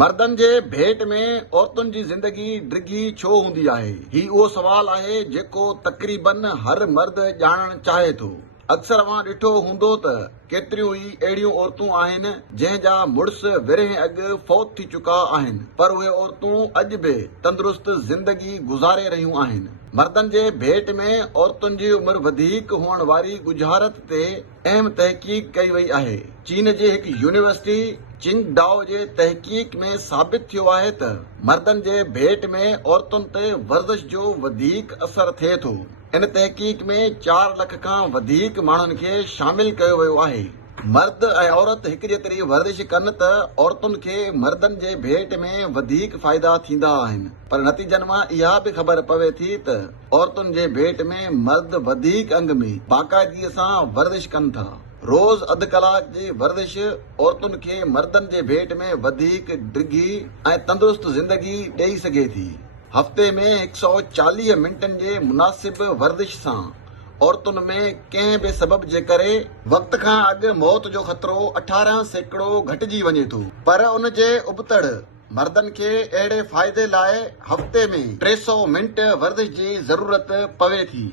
मर्दन जे भेट में औरतुनि जी ज़िंदगी डिघी छो हूंदी आहे? ही उहो सवाल आहे जेको तक़रीबन हर मर्द ॼाणणु चाहे थो। अक्सर अवां ॾिठो हूंदो त केतिरियूं ई अहिड़ियूं औरतूं आहिनि जंहिं जा मुड़ुस विरहे अॻु फौत थी चुका आहिनि, पर उहे औरतूं अॼु बि तंदुरुस्त ज़िंदगी गुज़ारे रहियूं आहिनि। मर्दनि जे भेट में औरतुनि जी उमिरि वधीक हुअण वारी गुझारत ते अहम तहक़ीक़ कई वई आहे। चीन जे हिकु यूनिवर्सिटी चिंगडाओ जे तहक़ीक़ में साबित थियो आहे त मर्दनि जे भेट में औरतुनि ते वर्ज़िश जो वधीक असर थिए थो। इन तहक़ीक़ में 4 लख खां वधीक माण्हुनि खे शामिल कयो वियो आहे। मर्द ऐं औरत हिकु जेतिरी वर्ज़िश कनि त औरतुनि खे मर्दनि जे भेट में वधीक फ़ाइदा थींदा आहिनि, पर नतीजनि मां इहा बि ख़बर पवे थी त औरतुनि जे भेट में मर्द वधीक अंग में बाक़ाइदगीअ सां वर्ज़िश कनि था। रोज़ अधु कलाक जी वर्ज़िश औरतुनि खे मर्दनि जे भेट में वधीक डिघी ऐं तंदुरुस्त ज़िंदगी ॾेई सघे थी। हफ़्ते में 140 मिंटनि जे मुनासिब वर्ज़िश सां औरतुनि में कंहिं बि सबब जे करे वक़्त खां अॻु मौत जो ख़तरो 18% घटिजी वञे थो, पर उन जे उबतड़ मर्दनि खे अहिड़े फ़ाइदे लाइ हफ़्ते में 300 मिंट वर्ज़िश जी ज़रूरत पवे थी।